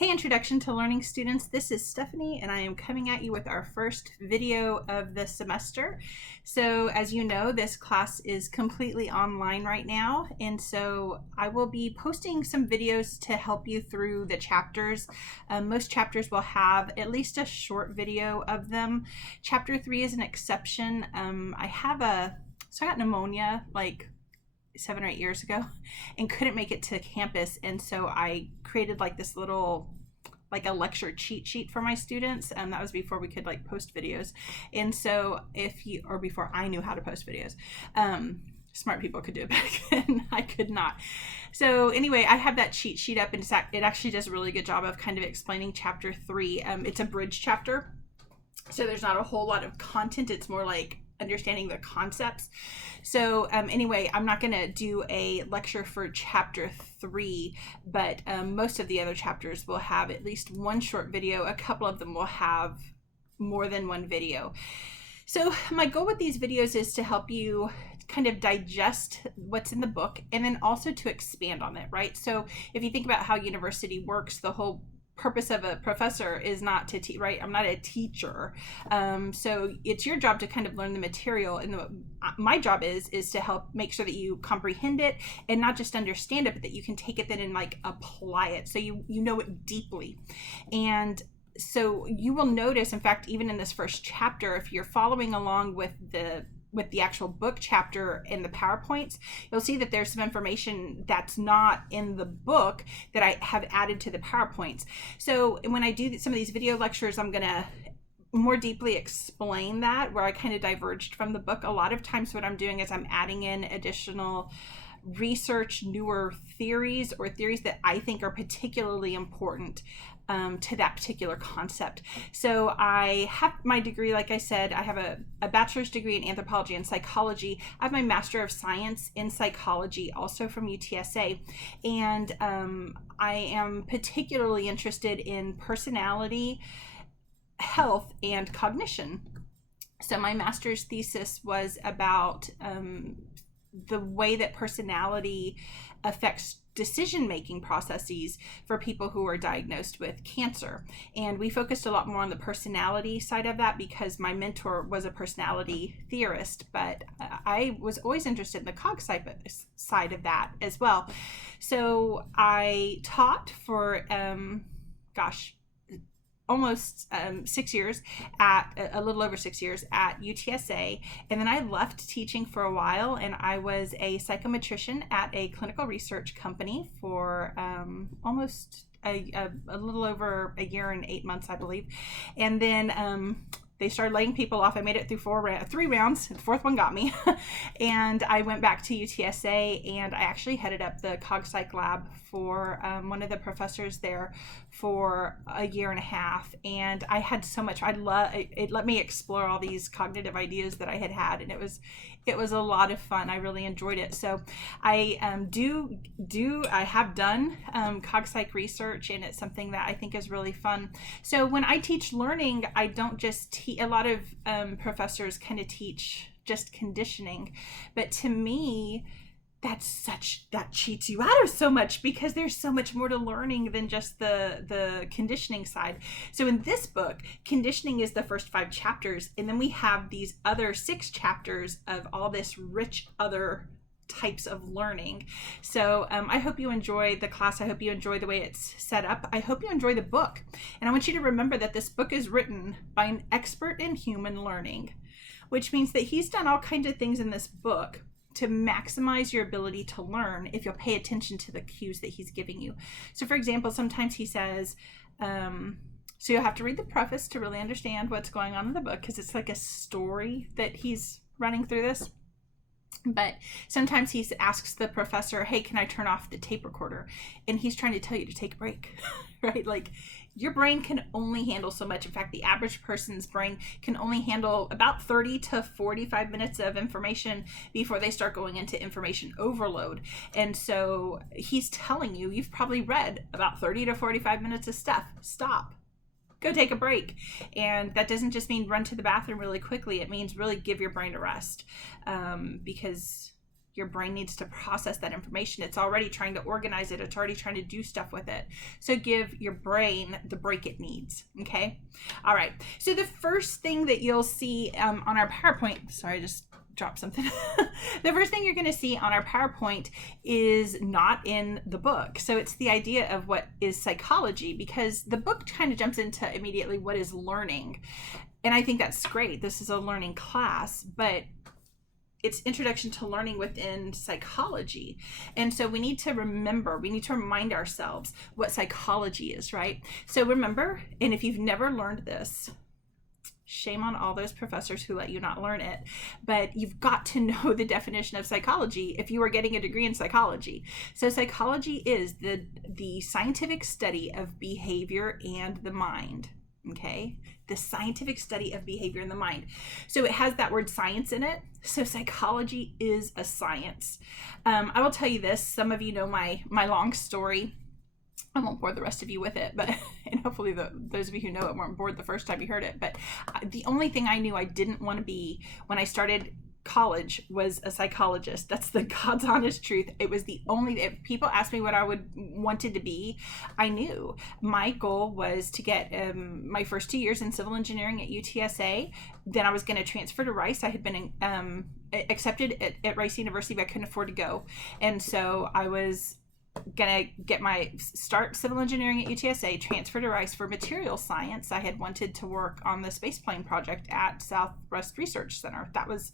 Hey, Introduction to Learning students, this is Stephanie and I am coming at you with our first video of the semester. So as you know, this class is completely online right now, and so I will be posting some videos to help you through the chapters. Most chapters will have at least a short video of them. Chapter 3 is an exception. So I got pneumonia like 7 or 8 years ago and couldn't make it to campus, and so I created like this little like a lecture cheat sheet for my students, and that was before we could like post videos. And so before I knew how to post videos, smart people could do it back then. I could not. So anyway, I have that cheat sheet up, and it actually does a really good job of kind of explaining chapter 3. It's a bridge chapter, so there's not a whole lot of content. It's more like understanding the concepts. So anyway, I'm not going to do a lecture for chapter 3, but most of the other chapters will have at least one short video. A couple of them will have more than one video. So my goal with these videos is to help you kind of digest what's in the book, and then also to expand on it, right? So if you think about how university works, the whole purpose of a professor is not to teach, right? I'm not a teacher. So it's your job to kind of learn the material, and my job is to help make sure that you comprehend it, and not just understand it, but that you can take it then and like apply it, so you know it deeply. And so you will notice, in fact, even in this first chapter, if you're following along with the actual book chapter in the PowerPoints, you'll see that there's some information that's not in the book that I have added to the PowerPoints. So when I do some of these video lectures, I'm going to more deeply explain that, where I kind of diverged from the book. A lot of times what I'm doing is I'm adding in additional research, newer theories, or theories that I think are particularly important to that particular concept. So I have my degree, like I said, I have a bachelor's degree in anthropology and psychology. I have my Master of Science in psychology, also from UTSA. And I am particularly interested in personality, health, and cognition. So my master's thesis was about the way that personality affects decision-making processes for people who are diagnosed with cancer. And we focused a lot more on the personality side of that because my mentor was a personality theorist, but I was always interested in the cog side of that as well. So I taught for almost 6 years a little over 6 years at UTSA. And then I left teaching for a while, and I was a psychometrician at a clinical research company for almost a little over a year and 8 months, I believe. And then they started laying people off. I made it through 3 rounds. The fourth one got me. And I went back to UTSA, and I actually headed up the CogPsych lab for one of the professors there for a year and a half. And I had so much, it let me explore all these cognitive ideas that I had, and it was a lot of fun. I really enjoyed it. So I I have done CogPsych research, and it's something that I think is really fun. So when I teach learning, I don't just teach. A lot of professors kind of teach just conditioning, but to me, that cheats you out of so much, because there's so much more to learning than just the conditioning side. So in this book, conditioning is the first 5 chapters, and then we have these other 6 chapters of all this rich other types of learning. So I hope you enjoy the class. I hope you enjoy the way it's set up. I hope you enjoy the book. And I want you to remember that this book is written by an expert in human learning, which means that he's done all kinds of things in this book to maximize your ability to learn if you'll pay attention to the cues that he's giving you. So for example, sometimes he says, so you'll have to read the preface to really understand what's going on in the book, because it's like a story that he's running through this. But sometimes he asks the professor, hey, can I turn off the tape recorder? And he's trying to tell you to take a break, right? Like, your brain can only handle so much. In fact, the average person's brain can only handle about 30 to 45 minutes of information before they start going into information overload. And so he's telling you, you've probably read about 30 to 45 minutes of stuff. Stop. Go take a break. And that doesn't just mean run to the bathroom really quickly. It means really give your brain a rest, because Your brain needs to process that information. It's already trying to organize it. It's already trying to do stuff with it. So give your brain the break it needs. Okay. All right. So the first thing that you'll see on our PowerPoint, sorry, I just dropped something. The first thing you're going to see on our PowerPoint is not in the book. So it's the idea of what is psychology, because the book kind of jumps into immediately what is learning. And I think that's great. This is a learning class, but it's introduction to learning within psychology. And so we need to remind ourselves what psychology is, right? So remember, and if you've never learned this, shame on all those professors who let you not learn it, but you've got to know the definition of psychology if you are getting a degree in psychology. So psychology is the scientific study of behavior and the mind. Okay, the scientific study of behavior in the mind. So it has that word science in it. So psychology is a science. I will tell you this, some of you know my long story. I won't bore the rest of you with it, but and hopefully those of you who know it weren't bored the first time you heard it. But the only thing I knew I didn't want to be when I started college was a psychologist. That's the God's honest truth. It was the only, if people asked me what I wanted to be, I knew my goal was to get my first 2 years in civil engineering at UTSA. Then I was going to transfer to Rice. I had been accepted at Rice University, but I couldn't afford to go. And so I was gonna get my start civil engineering at UTSA, transfer to Rice for material science. I had wanted to work on the spaceplane project at Southwest Research Center. That was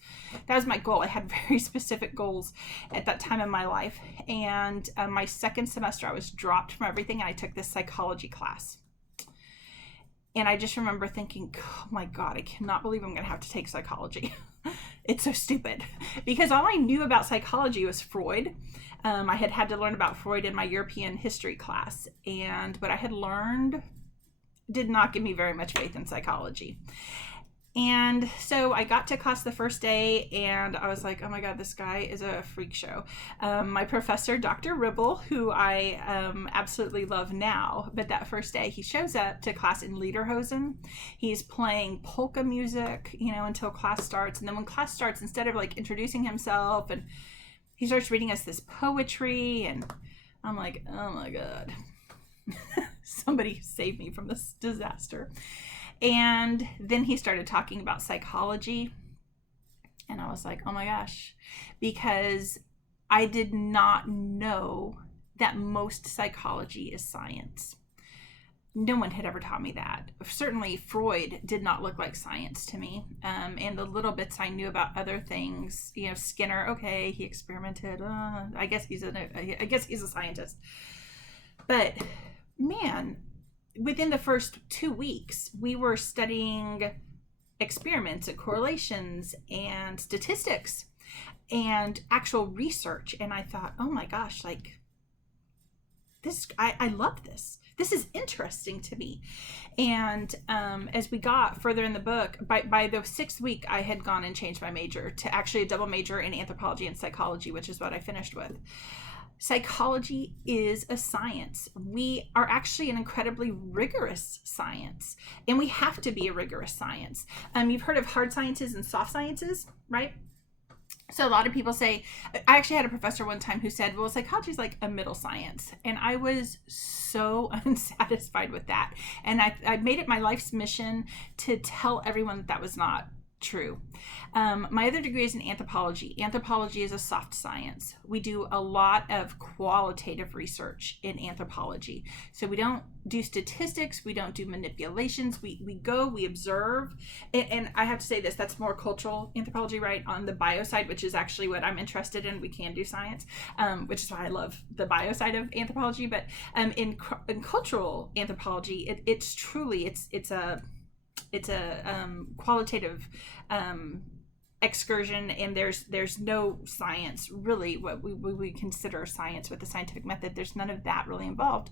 my goal. I had very specific goals at that time in my life. And my second semester, I was dropped from everything, and I took this psychology class. And I just remember thinking, oh my God, I cannot believe I'm gonna have to take psychology. It's so stupid, because all I knew about psychology was Freud. I had to learn about Freud in my European history class, and what I had learned did not give me very much faith in psychology. And so I got to class the first day, and I was like, oh my God, this guy is a freak show. My professor, Dr. Ribble, who I absolutely love now, but that first day he shows up to class in lederhosen. He's playing polka music, until class starts. And then when class starts, instead of like introducing himself, and he starts reading us this poetry, and I'm like, oh my God, somebody save me from this disaster. And then he started talking about psychology, and I was like, oh my gosh, because I did not know that most psychology is science. No one had ever taught me that. Certainly Freud did not look like science to me. And the little bits I knew about other things, Skinner, okay, he experimented. I guess he's a scientist. But man, within the first 2 weeks, we were studying experiments and correlations and statistics and actual research. And I thought, oh my gosh, like this, I love this. This is interesting to me. And as we got further in the book, by the 6th week, I had gone and changed my major to actually a double major in anthropology and psychology, which is what I finished with. Psychology is a science. We are actually an incredibly rigorous science, and we have to be a rigorous science. You've heard of hard sciences and soft sciences, right? So a lot of people say, I actually had a professor one time who said, well, psychology is like a middle science. And I was so unsatisfied with that. And I made it my life's mission to tell everyone that was not true. My other degree is in anthropology. Anthropology is a soft science. We do a lot of qualitative research in anthropology. So we don't do statistics. We don't do manipulations. We go, we observe. And I have to say this, that's more cultural anthropology, right? On the bio side, which is actually what I'm interested in. We can do science, which is why I love the bio side of anthropology. But in cultural anthropology, it's truly a qualitative excursion, and there's no science really, what we consider science with the scientific method. There's none of that really involved.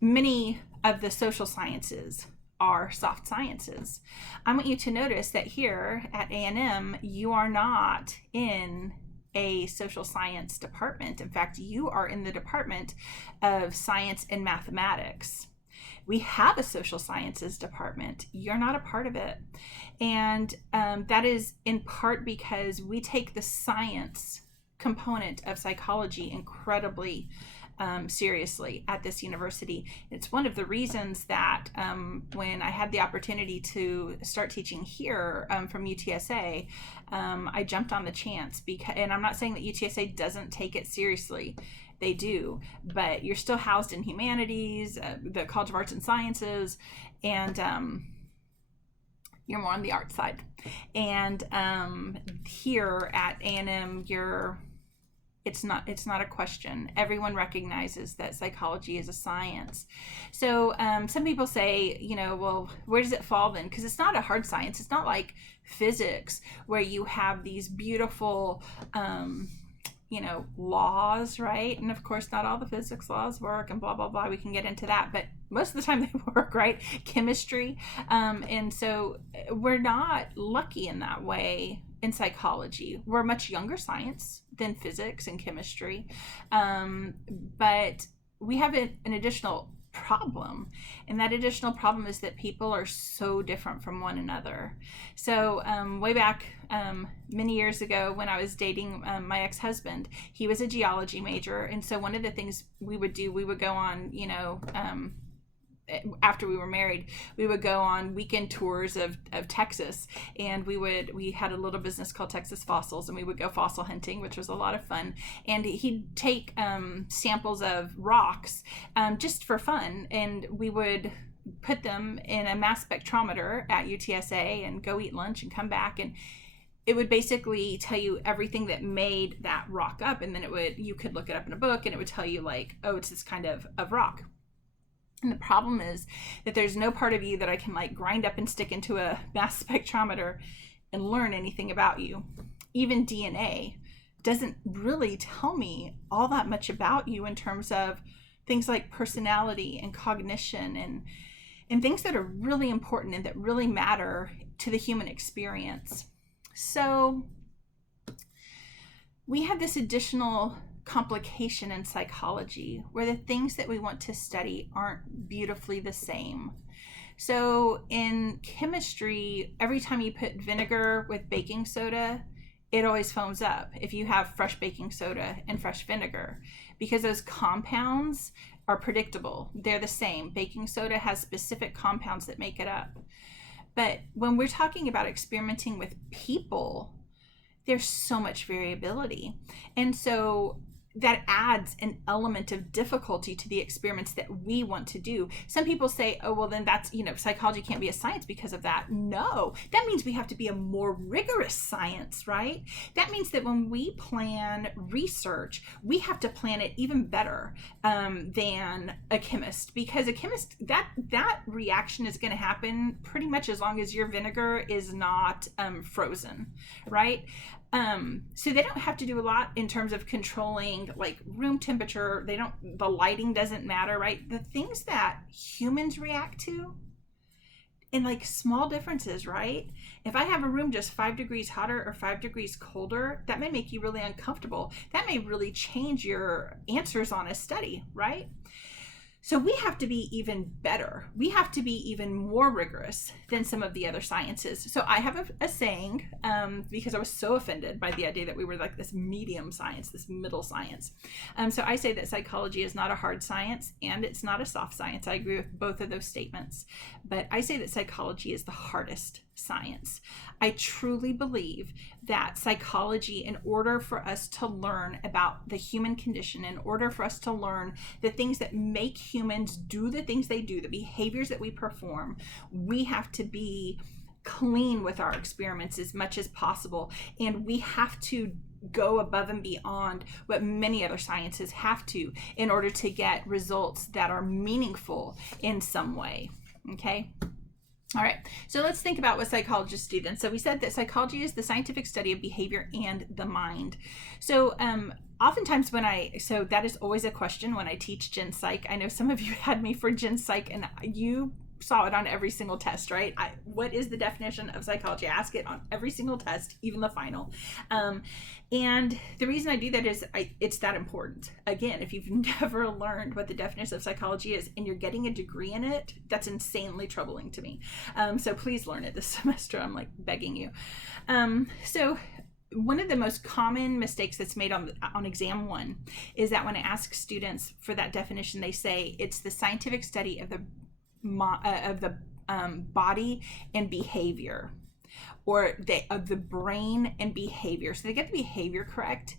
Many of the social sciences are soft sciences. I want you to notice that here at A&M, you are not in a social science department. In fact, you are in the Department of Science and Mathematics. We have a social sciences department. You're not a part of it. And that is in part because we take the science component of psychology incredibly seriously at this university. It's one of the reasons that when I had the opportunity to start teaching here from UTSA, I jumped on the chance and I'm not saying that UTSA doesn't take it seriously. They do, but you're still housed in humanities, the College of Arts and Sciences, and you're more on the art side. And here at A&M, it's not a question. Everyone recognizes that psychology is a science. So some people say, well, where does it fall then? Because it's not a hard science. It's not like physics where you have these beautiful laws, right? And of course, not all the physics laws work and blah, blah, blah. We can get into that, but most of the time they work, right? Chemistry. And so we're not lucky in that way in psychology. We're a much younger science than physics and chemistry. But we have an additional problem, and that additional problem is that people are so different from one another. So way back many years ago when I was dating my ex-husband, he was a geology major, and so one of the things we would do, we would go on after we were married, we would go on weekend tours of Texas, and we had a little business called Texas Fossils, and we would go fossil hunting, which was a lot of fun. And he'd take samples of rocks just for fun, and we would put them in a mass spectrometer at UTSA and go eat lunch and come back, and it would basically tell you everything that made that rock up, and then you could look it up in a book, and it would tell you like, oh, it's this kind of rock. And the problem is that there's no part of you that I can like grind up and stick into a mass spectrometer and learn anything about you. Even DNA doesn't really tell me all that much about you in terms of things like personality and cognition and things that are really important and that really matter to the human experience. So we have this additional complication in psychology where the things that we want to study aren't beautifully the same. So in chemistry, every time you put vinegar with baking soda, it always foams up if you have fresh baking soda and fresh vinegar, because those compounds are predictable. They're the same. Baking soda has specific compounds that make it up. But when we're talking about experimenting with people, there's so much variability. And so that adds an element of difficulty to the experiments that we want to do. Some people say, oh, well, then that's, psychology can't be a science because of that. No, that means we have to be a more rigorous science, right? That means that when we plan research, we have to plan it even better than a chemist, because a chemist, that reaction is going to happen pretty much as long as your vinegar is not frozen, right? So they don't have to do a lot in terms of controlling like room temperature. The lighting doesn't matter, right? The things that humans react to in like small differences, right? If I have a room just 5 degrees hotter or 5 degrees colder, that may make you really uncomfortable. That may really change your answers on a study, right? So we have to be even better. We have to be even more rigorous than some of the other sciences. So I have a saying, because I was so offended by the idea that we were like this medium science, this middle science. So I say that psychology is not a hard science and it's not a soft science. I agree with both of those statements. But I say that psychology is the hardest science. I truly believe that psychology, in order for us to learn about the human condition, in order for us to learn the things that make humans do the things they do, the behaviors that we perform, we have to be clean with our experiments as much as possible. And we have to go above and beyond what many other sciences have to in order to get results that are meaningful in some way. Okay? All right, so let's think about what psychologists do then. So we said that psychology is the scientific study of behavior and the mind. So oftentimes so that is always a question when I teach Gen Psych. I know some of you had me for Gen Psych, and you saw it on every single test, right? What is the definition of psychology? I ask it on every single test, even the final. And the reason I do that is it's that important. Again, if you've never learned what the definition of psychology is and you're getting a degree in it, that's insanely troubling to me. So please learn it this semester. I'm like begging you. So one of the most common mistakes that's made on exam 1 is that when I ask students for that definition, they say it's the scientific study of the body and behavior, or of the brain and behavior. So they get the behavior correct,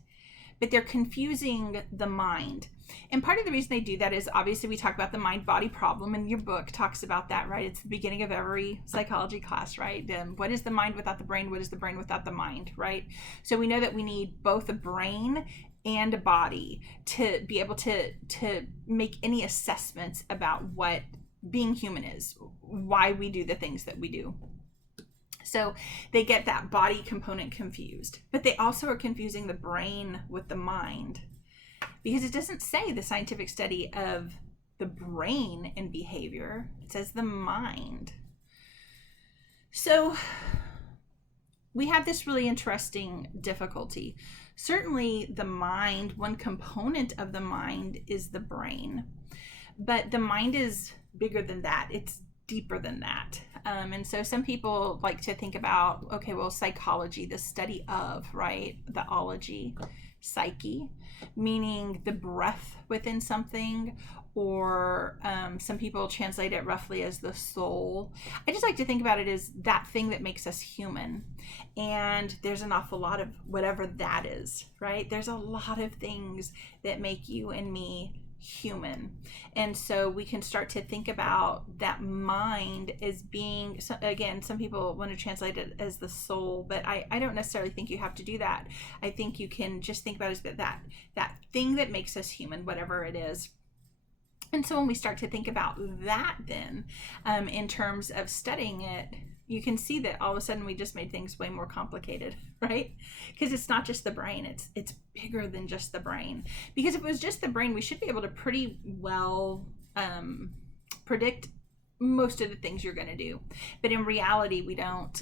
but they're confusing the mind. And part of the reason they do that is obviously we talk about the mind-body problem, and your book talks about that, right? It's the beginning of every psychology class, right? What is the mind without the brain? What is the brain without the mind, right? So we know that we need both a brain and a body to be able to make any assessments about what being human is, why we do the things that we do. So they get that body component confused, but they also are confusing the brain with the mind, because it doesn't say the scientific study of the brain and behavior. It says the mind. So we have this really interesting difficulty. Certainly the mind, one component of the mind is the brain, but the mind is bigger than that. It's deeper than that. And so some people like to think about, okay, well, psychology, the study of, right? The ology, psyche, meaning the breath within something, or some people translate it roughly as the soul. I just like to think about it as that thing that makes us human. And there's an awful lot of whatever that is, right? There's a lot of things that make you and me human. And so we can start to think about that mind as being, again, some people want to translate it as the soul, but I don't necessarily think you have to do that. I think you can just think about it as that thing that makes us human, whatever it is. And so when we start to think about that then, in terms of studying it, you can see that all of a sudden we just made things way more complicated, right? Because it's not just the brain, it's bigger than just the brain. Because if it was just the brain, we should be able to pretty well predict most of the things you're going to do. But in reality, we don't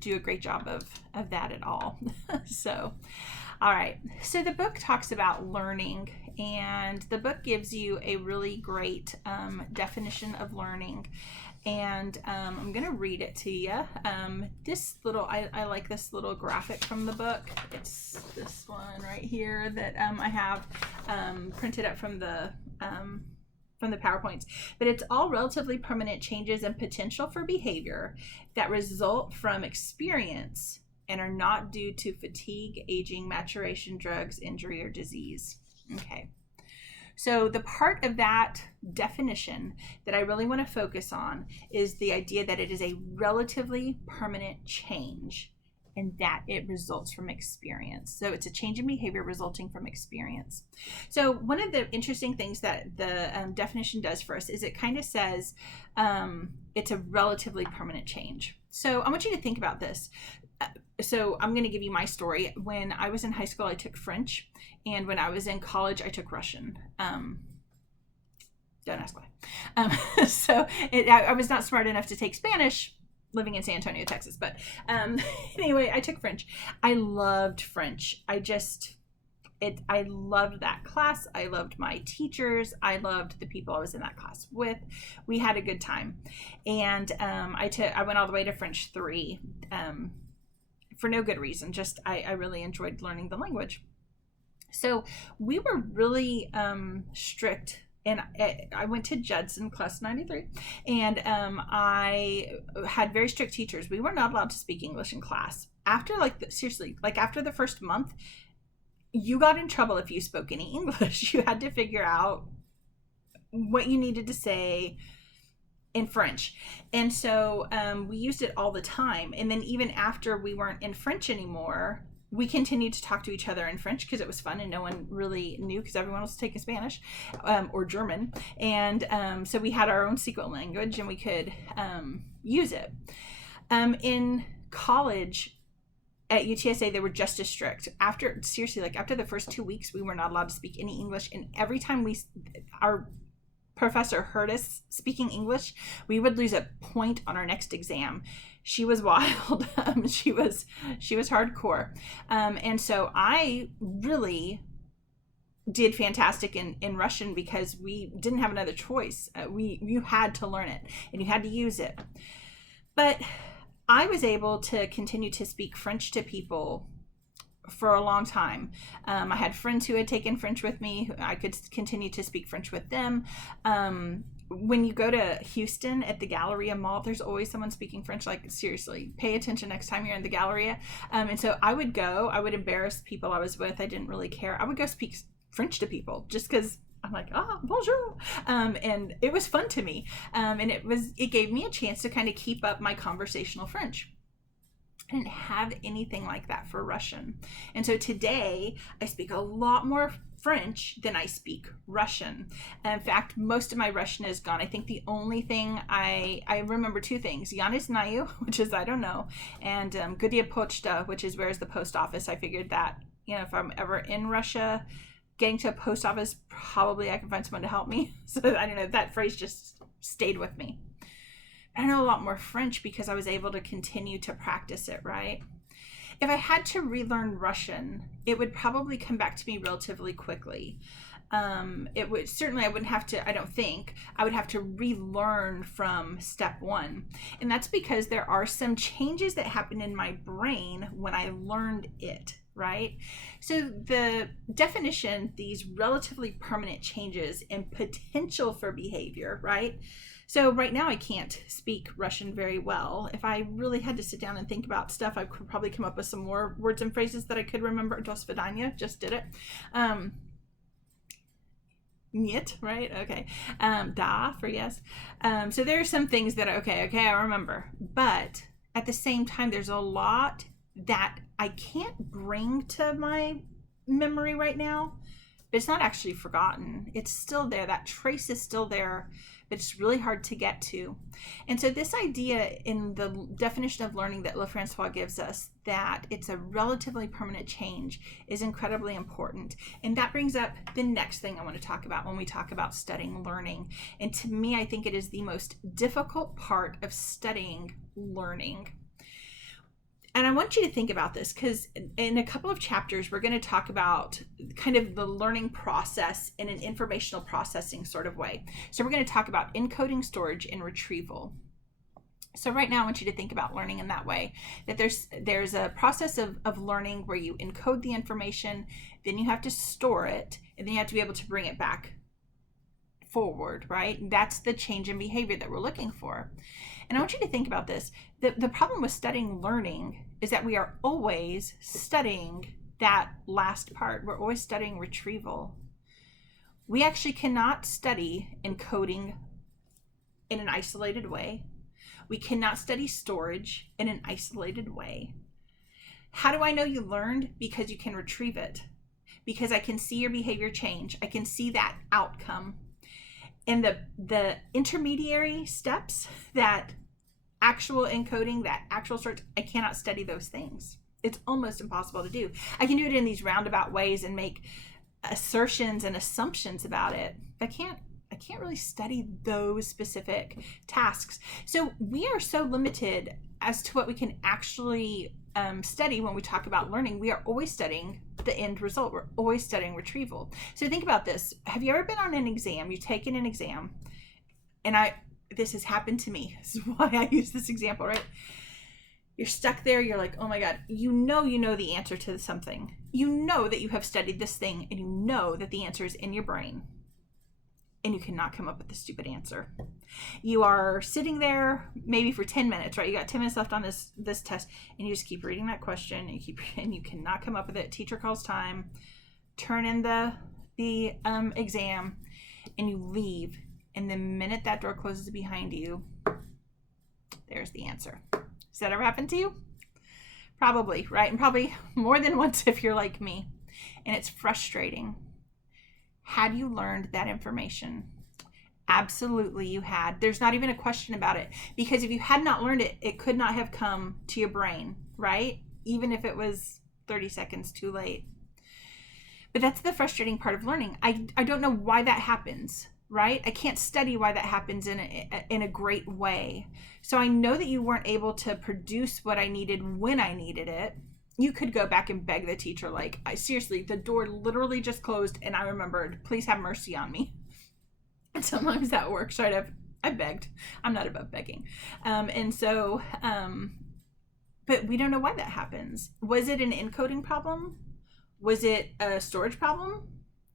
do a great job of that at all. So, all right. So the book talks about learning, and the book gives you a really great definition of learning. And I'm going to read it to you. This little, I like this little graphic from the book. It's this one right here that I have printed up from the PowerPoints. But it's all relatively permanent changes and potential for behavior that result from experience and are not due to fatigue, aging, maturation, drugs, injury, or disease. Okay. So the part of that definition that I really want to focus on is the idea that it is a relatively permanent change and that it results from experience. So it's a change in behavior resulting from experience. So one of the interesting things that the definition does for us is it kind of says it's a relatively permanent change. So I want you to think about this. So I'm going to give you my story. When I was in high school, I took French, and when I was in college, I took Russian. Don't ask why. I was not smart enough to take Spanish living in San Antonio, Texas. But anyway, I took French. I loved French. I loved that class. I loved my teachers. I loved the people I was in that class with. We had a good time. And I went all the way to French 3. For no good reason, just I really enjoyed learning the language. So we were really strict, and I went to Judson class 93, and I had very strict teachers. We were not allowed to speak English in class. After after the first month, you got in trouble if you spoke any English. You had to figure out what you needed to say in French. And so we used it all the time. And then even after we weren't in French anymore, we continued to talk to each other in French because it was fun and no one really knew because everyone was taking Spanish or German. And so we had our own secret language and we could use it. In college at UTSA, they were just as strict. After the first 2 weeks, we were not allowed to speak any English. And every time our professor heard us speaking English, we would lose a point on our next exam. She was wild. She was hardcore. And so I really did fantastic in Russian because we didn't have another choice. You had to learn it and you had to use it. But I was able to continue to speak French to people for a long time. I had friends who had taken French with me. I could continue to speak French with them. When you go to Houston at the Galleria Mall, there's always someone speaking French. Like, seriously, pay attention next time you're in the Galleria. And so I would embarrass people I was with. I didn't really care. I would go speak French to people just because I'm like, bonjour. And it was fun to me. And it gave me a chance to kind of keep up my conversational French. I didn't have anything like that for Russian. And so today I speak a lot more French than I speak Russian. And in fact, most of my Russian is gone. I think the only thing I remember two things: "Я не знаю," which is I don't know, and "Где почта," which is where's the post office. I figured that, if I'm ever in Russia, getting to a post office, probably I can find someone to help me. So I don't know, that phrase just stayed with me. I know a lot more French because I was able to continue to practice it, right? If I had to relearn Russian, it would probably come back to me relatively quickly. I wouldn't have to, I don't think, I would have to relearn from step one. And that's because there are some changes that happen in my brain when I learned it, right? So the definition, these relatively permanent changes and potential for behavior, right? So right now I can't speak Russian very well. If I really had to sit down and think about stuff, I could probably come up with some more words and phrases that I could remember. Do svidaniya, just did it. Niet, right? Okay. Da for yes. So there are some things that, okay, I remember. But at the same time, there's a lot that I can't bring to my memory right now, but it's not actually forgotten. It's still there. That trace is still there, but it's really hard to get to. And so this idea in the definition of learning that Lefrancois gives us, that it's a relatively permanent change, is incredibly important. And that brings up the next thing I want to talk about when we talk about studying learning. And to me, I think it is the most difficult part of studying learning. And I want you to think about this because in a couple of chapters, we're going to talk about kind of the learning process in an informational processing sort of way. So we're going to talk about encoding, storage, and retrieval. So right now, I want you to think about learning in that way, that there's a process of learning where you encode the information, then you have to store it, and then you have to be able to bring it back forward, right? That's the change in behavior that we're looking for. And I want you to think about this. The problem with studying learning is that we are always studying that last part. We're always studying retrieval. We actually cannot study encoding in an isolated way. We cannot study storage in an isolated way. How do I know you learned? Because you can retrieve it. Because I can see your behavior change. I can see that outcome. And the intermediary steps, that actual encoding, that actual storage, I cannot study those things. It's almost impossible to do. I can do it in these roundabout ways and make assertions and assumptions about it. I can't really study those specific tasks. So we are so limited as to what we can actually study when we talk about learning. We are always studying the end result. We're always studying retrieval. So think about this. Have you ever been on an exam? You've taken an exam, and this has happened to me. This is why I use this example, right? You're stuck there. You're like, oh my God, you know the answer to something. You know that you have studied this thing, and you know that the answer is in your brain, and you cannot come up with the stupid answer. You are sitting there maybe for 10 minutes, right? You got 10 minutes left on this test, and you just keep reading that question, and you cannot come up with it. Teacher calls time, turn in the exam, and you leave. And the minute that door closes behind you, there's the answer. Has that ever happened to you? Probably, right? And probably more than once if you're like me. And it's frustrating. Had you learned that information? Absolutely you had. There's not even a question about it. Because if you had not learned it, it could not have come to your brain, right? Even if it was 30 seconds too late. But that's the frustrating part of learning. I don't know why that happens. right? I can't study why that happens in a great way. So I know that you weren't able to produce what I needed when I needed it. You could go back and beg the teacher, like, seriously, the door literally just closed and I remembered, please have mercy on me. And sometimes that works, right? I begged. I'm not above begging. But we don't know why that happens. Was it an encoding problem? Was it a storage problem?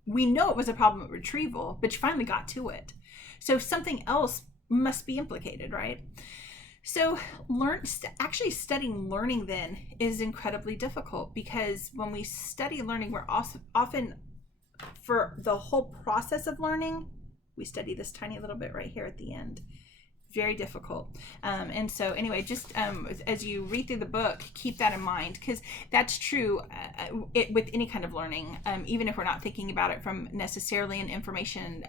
We know it was a problem at retrieval, but you finally got to it. So something else must be implicated, right? So actually studying learning then is incredibly difficult, because when we study learning, we're also often, for the whole process of learning, we study this tiny little bit right here at the end. Very difficult. And so anyway, just as you read through the book, keep that in mind, because that's true with any kind of learning, even if we're not thinking about it from necessarily an information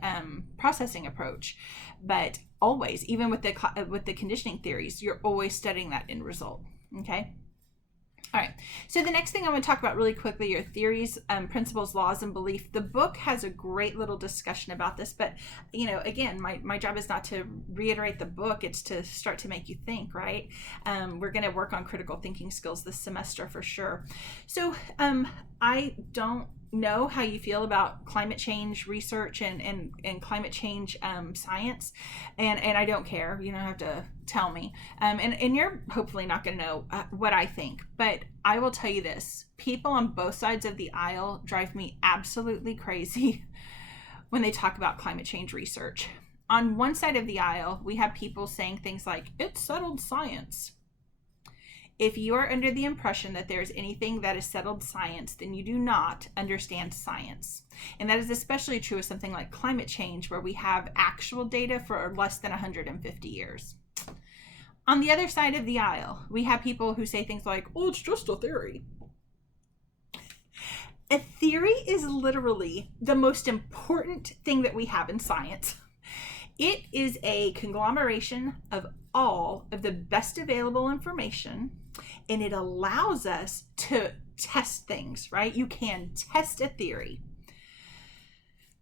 processing approach. But always, even with the conditioning theories, you're always studying that end result. Okay. All right, so the next thing I want to talk about really quickly are theories, principles, laws, and belief. The book has a great little discussion about this, but, again, my job is not to reiterate the book, it's to start to make you think, right? We're going to work on critical thinking skills this semester for sure. So I don't know how you feel about climate change research and climate change science, and I don't care. You don't have to tell me, and you're hopefully not going to know what I think, but I will tell you this: people on both sides of the aisle drive me absolutely crazy when they talk about climate change research. On one side of the aisle, we have people saying things like, it's settled science. If you are under the impression that there's anything that is settled science, then you do not understand science. And that is especially true of something like climate change, where we have actual data for less than 150 years. On the other side of the aisle, we have people who say things like, oh, it's just a theory. A theory is literally the most important thing that we have in science. It is a conglomeration of all of the best available information, and it allows us to test things, right? You can test a theory.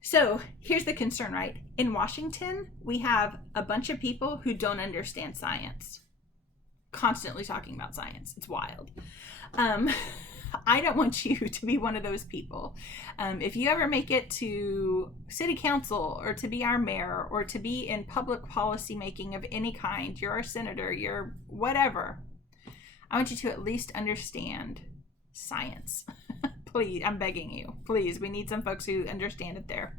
So here's the concern, right? In Washington, we have a bunch of people who don't understand science, constantly talking about science. It's wild. I don't want you to be one of those people. If you ever make it to city council, or to be our mayor, or to be in public policy making of any kind, you're a senator, you're whatever, I want you to at least understand science. Please, I'm begging you. Please, we need some folks who understand it there.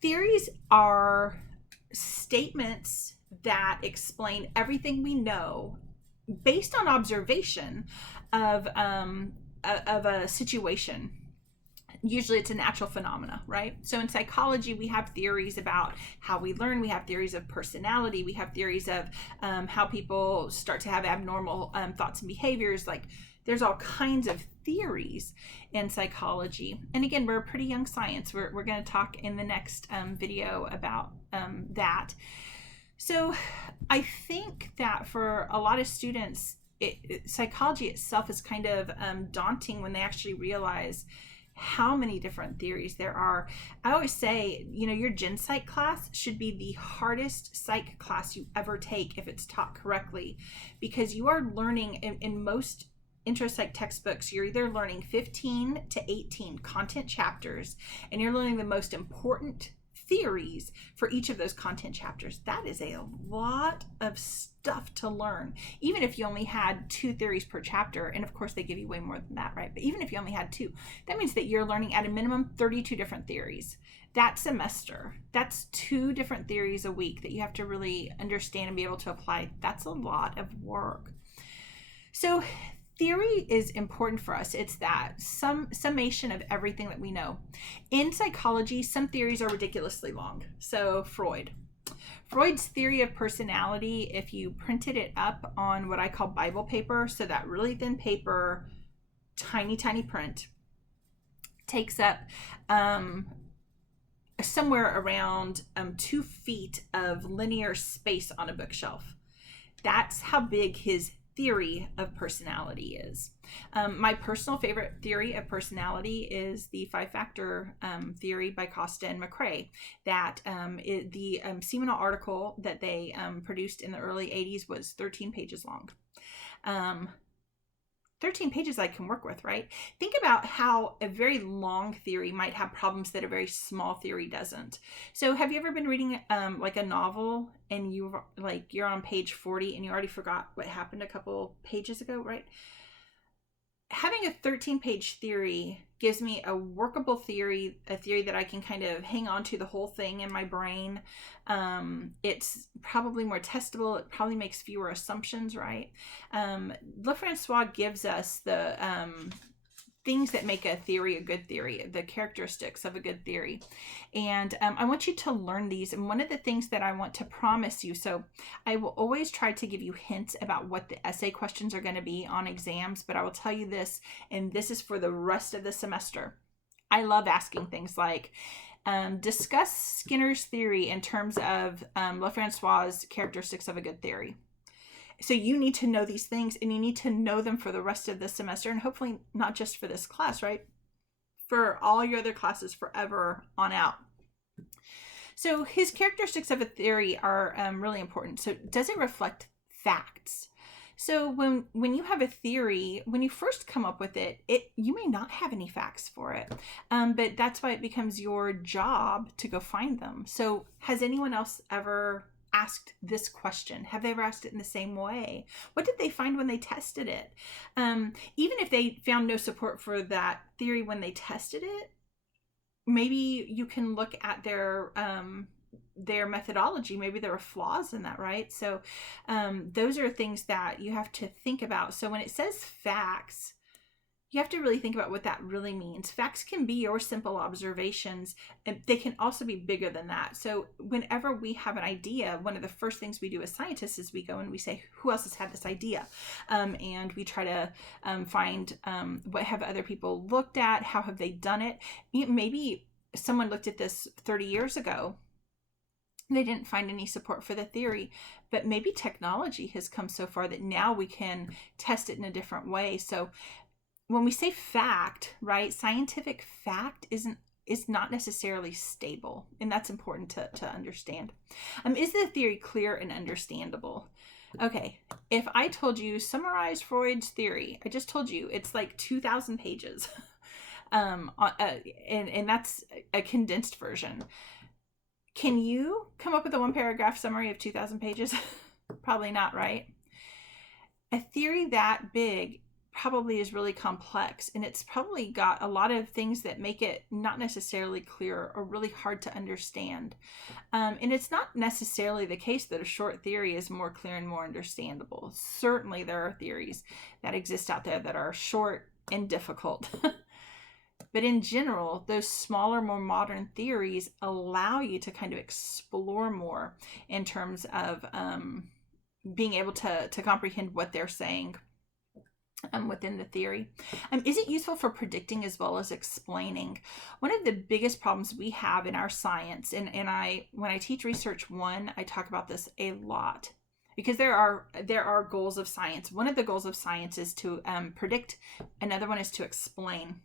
Theories are statements that explain everything we know based on observation of a situation. Usually it's a natural phenomena, right? So in psychology, we have theories about how we learn. We have theories of personality. We have theories of how people start to have abnormal thoughts and behaviors. Like, there's all kinds of theories in psychology. And again, we're a pretty young science. We're going to talk in the next video about that. So I think that for a lot of students, psychology itself is kind of daunting when they actually realize how many different theories there are. I always say, your gen psych class should be the hardest psych class you ever take if it's taught correctly, because you are learning in most intro psych textbooks, you're either learning 15 to 18 content chapters, and you're learning the most important theories for each of those content chapters. That is a lot of stuff to learn, even if you only had 2 theories per chapter. And of course they give you way more than that, right? But even if you only had 2, that means that you're learning at a minimum 32 different theories that semester. That's 2 different theories a week that you have to really understand and be able to apply. That's a lot of work. So theory is important for us. It's that summation of everything that we know. In psychology, some theories are ridiculously long. So Freud's theory of personality, if you printed it up on what I call Bible paper, so that really thin paper, tiny print, takes up somewhere around 2 feet of linear space on a bookshelf. That's how big his theory of personality is. My personal favorite theory of personality is the five-factor theory by Costa and McCrae. That the seminal article that they produced in the early 80s was 13 pages long. 13 pages I can work with, right? Think about how a very long theory might have problems that a very small theory doesn't. So have you ever been reading like a novel and you're on page 40 and you already forgot what happened a couple pages ago, right? Having a 13-page theory gives me a workable theory, a theory that I can kind of hang on to the whole thing in my brain. It's probably more testable. It probably makes fewer assumptions, right? LeFrancois gives us the things that make a theory a good theory, the characteristics of a good theory. And I want you to learn these. And one of the things that I want to promise you, so I will always try to give you hints about what the essay questions are going to be on exams, but I will tell you this, and this is for the rest of the semester. I love asking things like, discuss Skinner's theory in terms of LeFrancois' characteristics of a good theory. So you need to know these things, and you need to know them for the rest of the semester, and hopefully not just for this class, right? For all your other classes forever on out. So his characteristics of a theory are really important. So does it reflect facts? So when you have a theory, when you first come up with it, you may not have any facts for it, but that's why it becomes your job to go find them. So has anyone else ever asked this question? Have they ever asked it in the same way? What did they find when they tested it? Even if they found no support for that theory when they tested it, maybe you can look at their methodology. Maybe there are flaws in that, right? So those are things that you have to think about. So when it says facts, you have to really think about what that really means. Facts can be your simple observations, and they can also be bigger than that. So whenever we have an idea, one of the first things we do as scientists is we go and we say, who else has had this idea? And we try to find what have other people looked at? How have they done it? Maybe someone looked at this 30 years ago. They didn't find any support for the theory, but maybe technology has come so far that now we can test it in a different way. So when we say fact, right, scientific fact is not necessarily stable, and that's important to understand. Is the theory clear and understandable? Okay, if I told you summarize Freud's theory, I just told you it's like 2,000 pages, and that's a condensed version. Can you come up with a one-paragraph summary of 2,000 pages? Probably not, right? A theory that big probably is really complex, and it's probably got a lot of things that make it not necessarily clear or really hard to understand. And it's not necessarily the case that a short theory is more clear and more understandable. Certainly there are theories that exist out there that are short and difficult. But in general, those smaller, more modern theories allow you to kind of explore more in terms of being able to comprehend what they're saying within the theory. Is it useful for predicting as well as explaining? One of the biggest problems we have in our science, and when I teach Research 1, I talk about this a lot, because there are goals of science. One of the goals of science is to predict. Another one is to explain.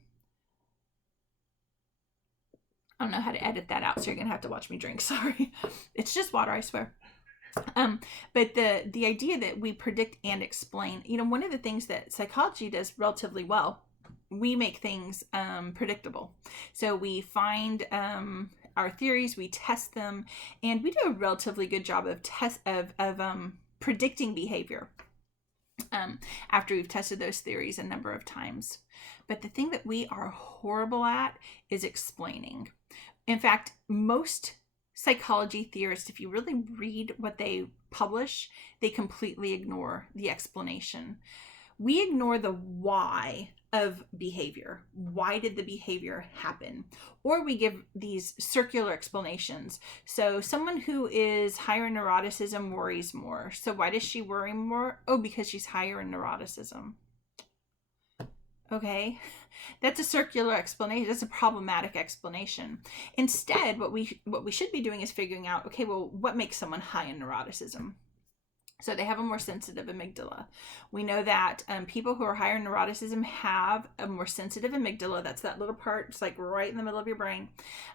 I don't know how to edit that out, so you're gonna have to watch me drink. Sorry. It's just water, I swear. But the idea that we predict and explain, one of the things that psychology does relatively well, we make things predictable. So we find our theories, we test them, and we do a relatively good job of predicting behavior after we've tested those theories a number of times. But the thing that we are horrible at is explaining. In fact, most psychology theorists, if you really read what they publish, they completely ignore the explanation. We ignore the why of behavior. Why did the behavior happen? Or we give these circular explanations. So someone who is higher in neuroticism worries more. So why does she worry more? Oh, because she's higher in neuroticism. Okay, that's a circular explanation. That's a problematic explanation. Instead, what we should be doing is figuring out, okay, well, what makes someone high in neuroticism? So they have a more sensitive amygdala. We know that people who are higher in neuroticism have a more sensitive amygdala. That's that little part. It's like right in the middle of your brain.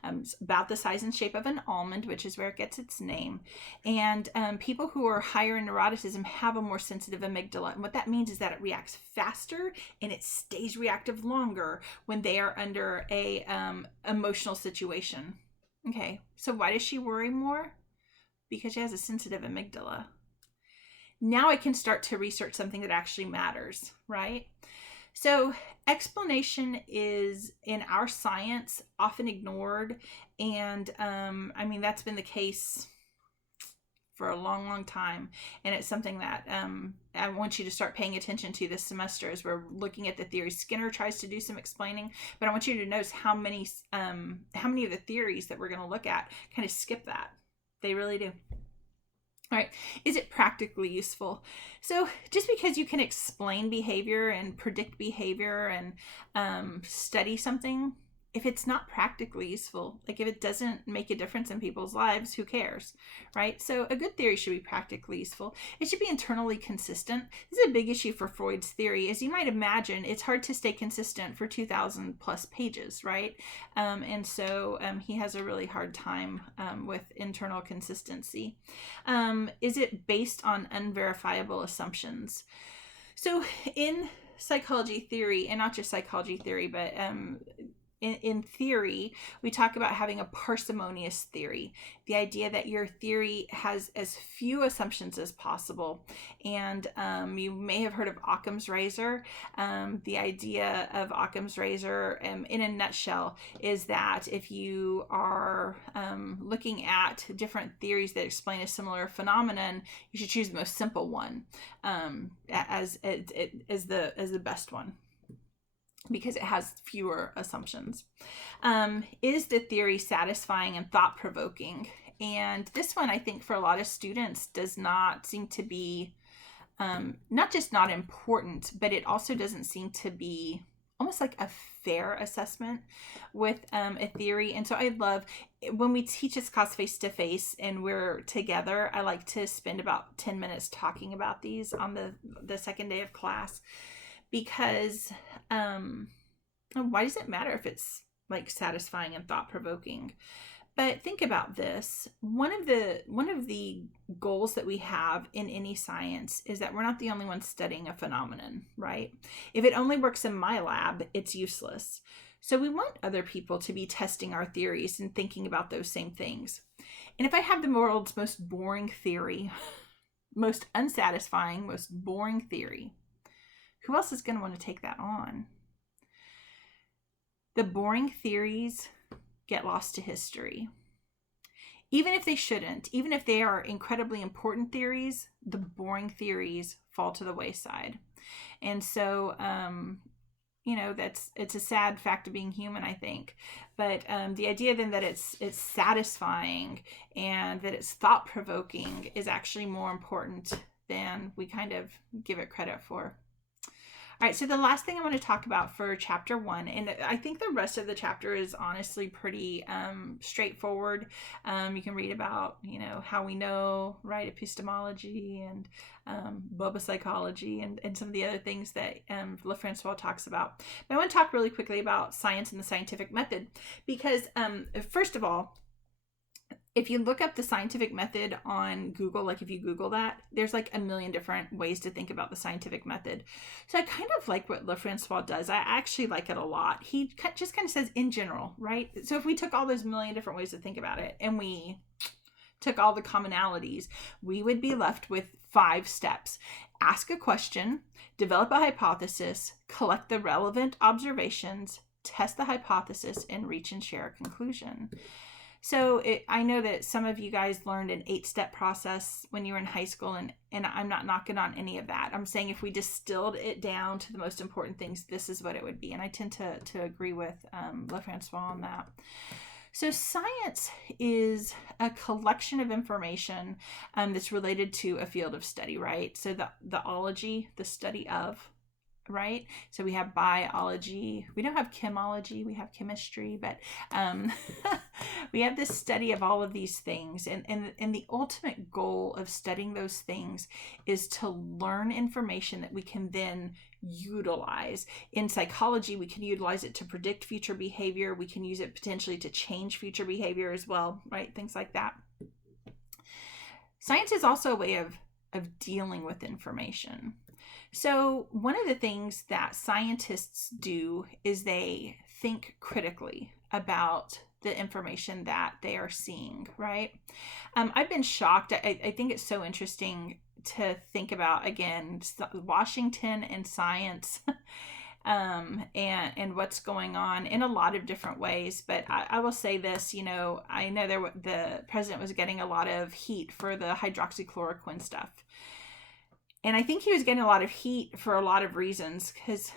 It's about the size and shape of an almond, which is where it gets its name. And people who are higher in neuroticism have a more sensitive amygdala. And what that means is that it reacts faster and it stays reactive longer when they are under a emotional situation. Okay, so why does she worry more? Because she has a sensitive amygdala. Now I can start to research something that actually matters, right? So explanation is, in our science, often ignored. And I mean, that's been the case for a long, long time. And it's something that I want you to start paying attention to this semester as we're looking at the theories. Skinner tries to do some explaining, but I want you to notice how many of the theories that we're going to look at kind of skip that. They really do. All right, is it practically useful? So just because you can explain behavior and predict behavior and study something, if it's not practically useful, like if it doesn't make a difference in people's lives, who cares, right? So a good theory should be practically useful. It should be internally consistent. This is a big issue for Freud's theory. As you might imagine, it's hard to stay consistent for 2,000 plus pages, right? And so he has a really hard time with internal consistency. Is it based on unverifiable assumptions? So in psychology theory, and not just psychology theory, but in theory, we talk about having a parsimonious theory, the idea that your theory has as few assumptions as possible. And you may have heard of Occam's razor. The idea of Occam's razor, in a nutshell, is that if you are looking at different theories that explain a similar phenomenon, you should choose the most simple one as the best one, because it has fewer assumptions. Is the theory satisfying and thought-provoking? And this one, I think, for a lot of students does not seem to be, not just not important, but it also doesn't seem to be almost like a fair assessment with a theory. And so I love, when we teach this class face-to-face and we're together, I like to spend about 10 minutes talking about these on the second day of class. Because why does it matter if it's like satisfying and thought-provoking? But think about this. One of the goals that we have in any science is that we're not the only ones studying a phenomenon, right? If it only works in my lab, it's useless. So we want other people to be testing our theories and thinking about those same things. And if I have the world's most boring theory, most unsatisfying, most boring theory, who else is going to want to take that on? The boring theories get lost to history. Even if they shouldn't, even if they are incredibly important theories, the boring theories fall to the wayside. And so, it's a sad fact of being human, I think. But the idea then that it's satisfying and that it's thought-provoking is actually more important than we kind of give it credit for. All right, so the last thing I want to talk about for chapter 1, and I think the rest of the chapter is honestly pretty straightforward. You can read about, how we know, right, epistemology and Boba psychology and some of the other things that Lefrancois talks about. But I want to talk really quickly about science and the scientific method, because first of all, if you look up the scientific method on Google, like if you Google that, there's like a million different ways to think about the scientific method. So I kind of like what Lefrancois does. I actually like it a lot. He just kind of says in general, right? So if we took all those million different ways to think about it and we took all the commonalities, we would be left with 5 steps. Ask a question, develop a hypothesis, collect the relevant observations, test the hypothesis, and reach and share a conclusion. So I know that some of you guys learned an 8-step process when you were in high school, and I'm not knocking on any of that. I'm saying if we distilled it down to the most important things, this is what it would be. And I tend to agree with Lefrancois on that. So science is a collection of information that's related to a field of study, right? So the ology, the study of, right? So we have biology. We don't have chemology, we have chemistry, but we have this study of all of these things. And the ultimate goal of studying those things is to learn information that we can then utilize. In psychology, we can utilize it to predict future behavior. We can use it potentially to change future behavior as well, right? Things like that. Science is also a way of dealing with information. So one of the things that scientists do is they think critically about the information that they are seeing, right? I've been shocked. I think it's so interesting to think about, again, Washington and science and what's going on in a lot of different ways. But I will say this, you know, I know the president was getting a lot of heat for the hydroxychloroquine stuff. And I think he was getting a lot of heat for a lot of reasons, because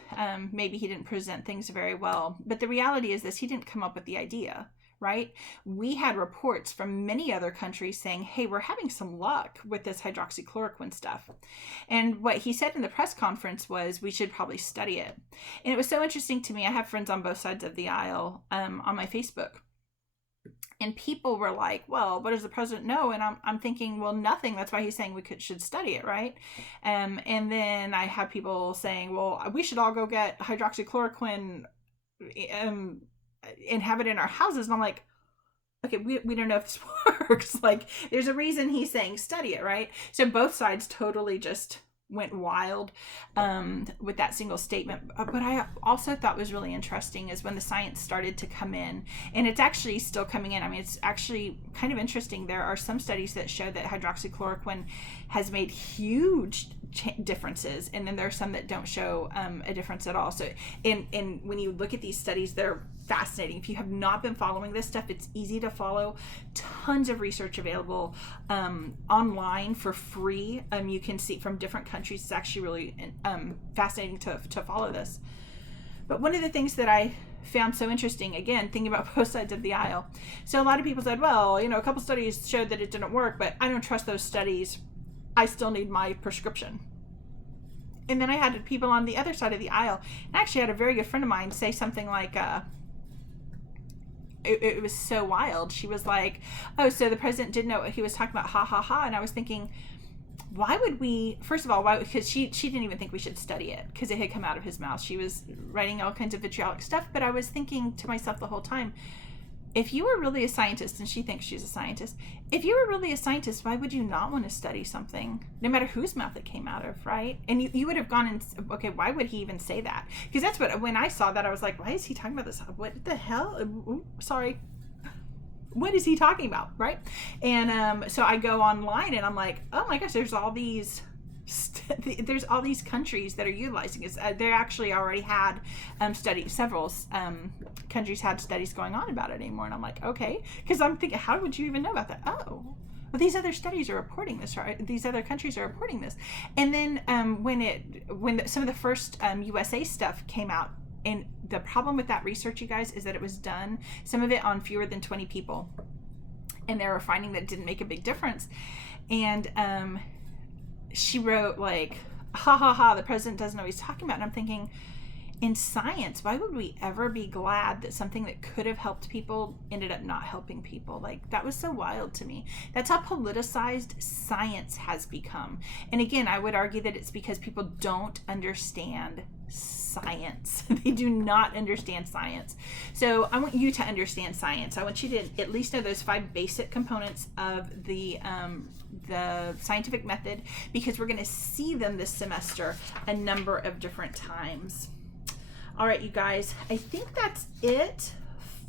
maybe he didn't present things very well. But the reality is this: he didn't come up with the idea, right? We had reports from many other countries saying, hey, we're having some luck with this hydroxychloroquine stuff. And what he said in the press conference was, we should probably study it. And it was so interesting to me. I have friends on both sides of the aisle on my Facebook. And people were like, well, what does the president know? And I'm thinking, well, nothing. That's why he's saying we should study it, right? And then I have people saying, well, we should all go get hydroxychloroquine and have it in our houses. And I'm like, okay, we don't know if this works. Like, there's a reason he's saying study it, right? So both sides totally just went wild with that single statement. But I also thought was really interesting is when the science started to come in, and it's actually still coming in. I mean, it's actually kind of interesting. There are some studies that show that hydroxychloroquine has made huge differences, and then there are some that don't show a difference at all. So and when you look at these studies, they're fascinating. If you have not been following this stuff, it's easy to follow. Tons of research available online for free. You can see from different countries. It's actually really fascinating to follow this. But one of the things that I found so interesting, again, thinking about both sides of the aisle. So a lot of people said, well, you know, a couple studies showed that it didn't work, but I don't trust those studies. I still need my prescription. And then I had people on the other side of the aisle, and I actually had a very good friend of mine say something like, it was so wild. She was like, oh, so the president didn't know what he was talking about, ha ha ha. And I was thinking, why would we, first of all, why? Because she didn't even think we should study it, because it had come out of his mouth. She was writing all kinds of vitriolic stuff. But I was thinking to myself the whole time, if you were really a scientist, and she thinks she's a scientist, if you were really a scientist, why would you not want to study something, no matter whose mouth it came out of, right? And you would have gone and, okay, why would he even say that? Because that's what, when I saw that, I was like, why is he talking about this? What the hell? Ooh, sorry. What is he talking about, right? And so I go online, and I'm like, oh my gosh, there's all these countries that are utilizing it. They actually already had studies. Several countries had studies going on about it anymore. And I'm like, okay, because I'm thinking, how would you even know about that? Oh, well, these other studies are reporting this, right? These other countries are reporting this. And then when some of the first USA stuff came out, and the problem with that research, you guys, is that it was done, some of it on fewer than 20 people, and they were finding that it didn't make a big difference. And she wrote like, ha ha ha, the president doesn't know what he's talking about. And I'm thinking, in science, why would we ever be glad that something that could have helped people ended up not helping people? Like, that was so wild to me. That's how politicized science has become. And again, I would argue that it's because people don't understand science. They do not understand science. So I want you to understand science. I want you to at least know those 5 basic components of the scientific method, because we're going to see them this semester a number of different times. All right, you guys, I think that's it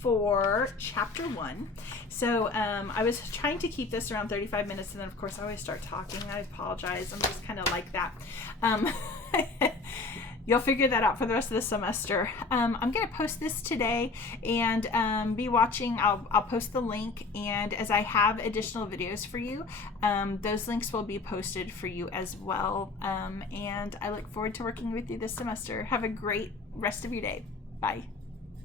for chapter 1. So I was trying to keep this around 35 minutes, and then of course I always start talking. I apologize. I'm just kind of like that. You'll figure that out for the rest of the semester. I'm going to post this today and be watching. I'll post the link, and as I have additional videos for you, those links will be posted for you as well. And I look forward to working with you this semester. Have a great rest of your day. Bye.